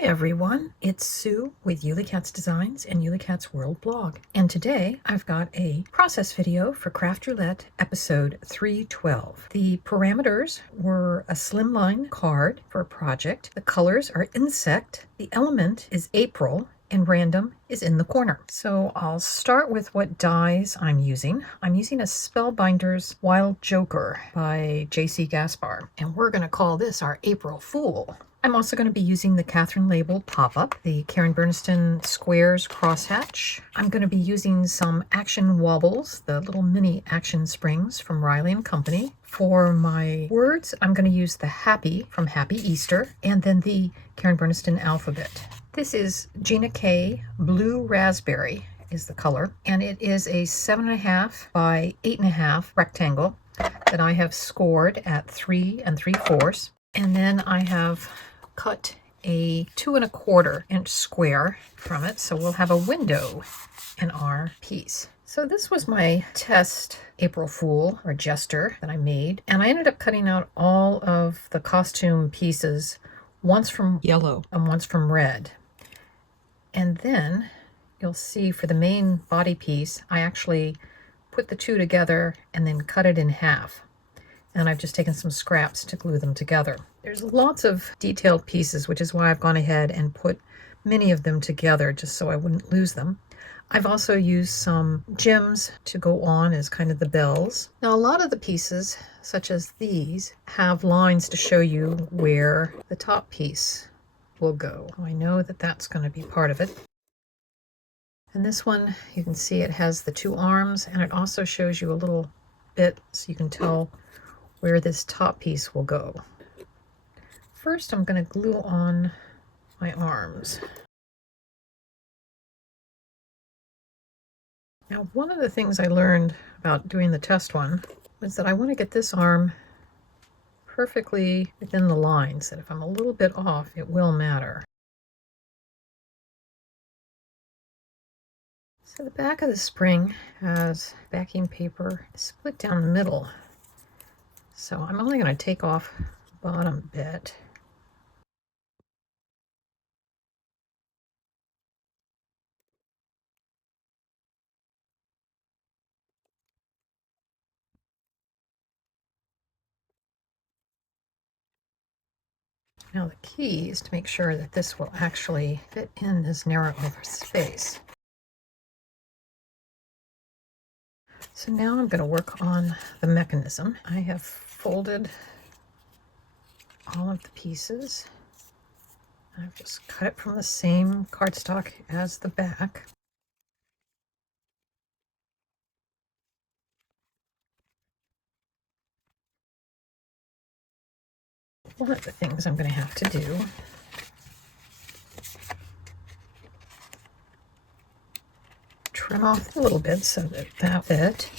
everyone, it's Sue with Ully Cat's Designs and Ully Cat's World blog. And today I've got a process video for Craft Roulette episode 312. The parameters were a slimline card for a project. The colors are insect. The element is April. And random is in the corner. So I'll start with what dies I'm using. I'm using a Spellbinder's Wild Joker by J.C. Gaspar. And we're going to call this our April Fool. I'm also going to be using the Catherine Label pop-up, the Karen Berniston Squares crosshatch. I'm going to be using some Action Wobbles, the little mini action springs from Riley & Company. For my words, I'm going to use the Happy from Happy Easter, and then the Karen Berniston alphabet. This is Gina K Blue Raspberry is the color, and it is a 7.5 by 8.5 rectangle that I have scored at 3 3/4. And then I have cut a 2 1/4 inch square from it, so we'll have a window in our piece. So this was my test April Fool or Jester that I made, and I ended up cutting out all of the costume pieces, once from yellow and once from red. And then you'll see for the main body piece, I actually put the two together and then cut it in half. And I've just taken some scraps to glue them together. There's lots of detailed pieces, which is why I've gone ahead and put many of them together just so I wouldn't lose them. I've also used some gems to go on as kind of the bells. Now, a lot of the pieces, such as these, have lines to show you where the top piece will go. I know that that's going to be part of it. And this one, you can see it has the two arms, and it also shows you a little bit so you can tell where this top piece will go. First, I'm going to glue on my arms. Now, one of the things I learned about doing the test one was that I want to get this arm perfectly within the lines, that if I'm a little bit off, it will matter. So the back of the spring has backing paper split down the middle. So I'm only going to take off the bottom bit. Now the key is to make sure that this will actually fit in this narrow space. So now I'm going to work on the mechanism. I have folded all of the pieces. I've just cut it from the same cardstock as the back. One of the things I'm going to have to do trim off a little bit so that that fit.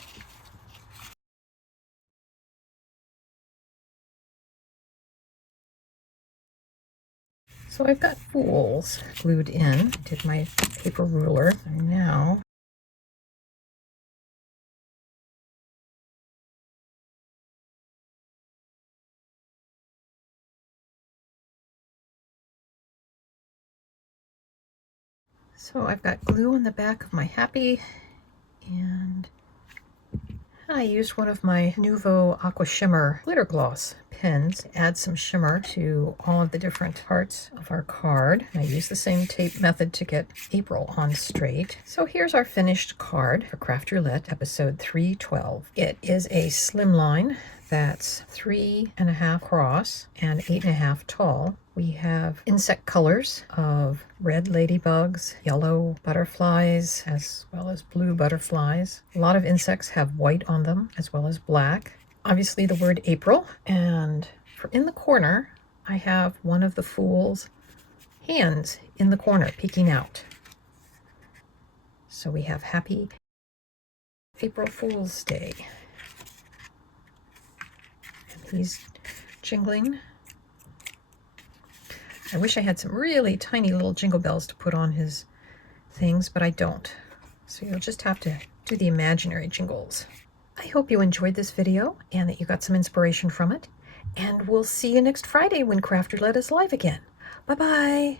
So I've got fools glued in. I did my paper ruler, and now so I've got glue on the back of my Happy, and I used one of my Nuvo Aqua Shimmer glitter gloss pens to add some shimmer to all of the different parts of our card. I used the same tape method to get April on straight. So here's our finished card for Craft Roulette episode 312. It is a slimline that's 3.5 across and 8.5 tall. We have insect colors of red ladybugs, yellow butterflies, as well as blue butterflies. A lot of insects have white on them, as well as black. Obviously the word April. And for in the corner, I have one of the Fool's hands in the corner peeking out. So we have Happy April Fool's Day. And he's jingling. I wish I had some really tiny little jingle bells to put on his things, but I don't. So you'll just have to do the imaginary jingles. I hope you enjoyed this video and that you got some inspiration from it. And we'll see you next Friday when Craft Roulette is live again. Bye-bye.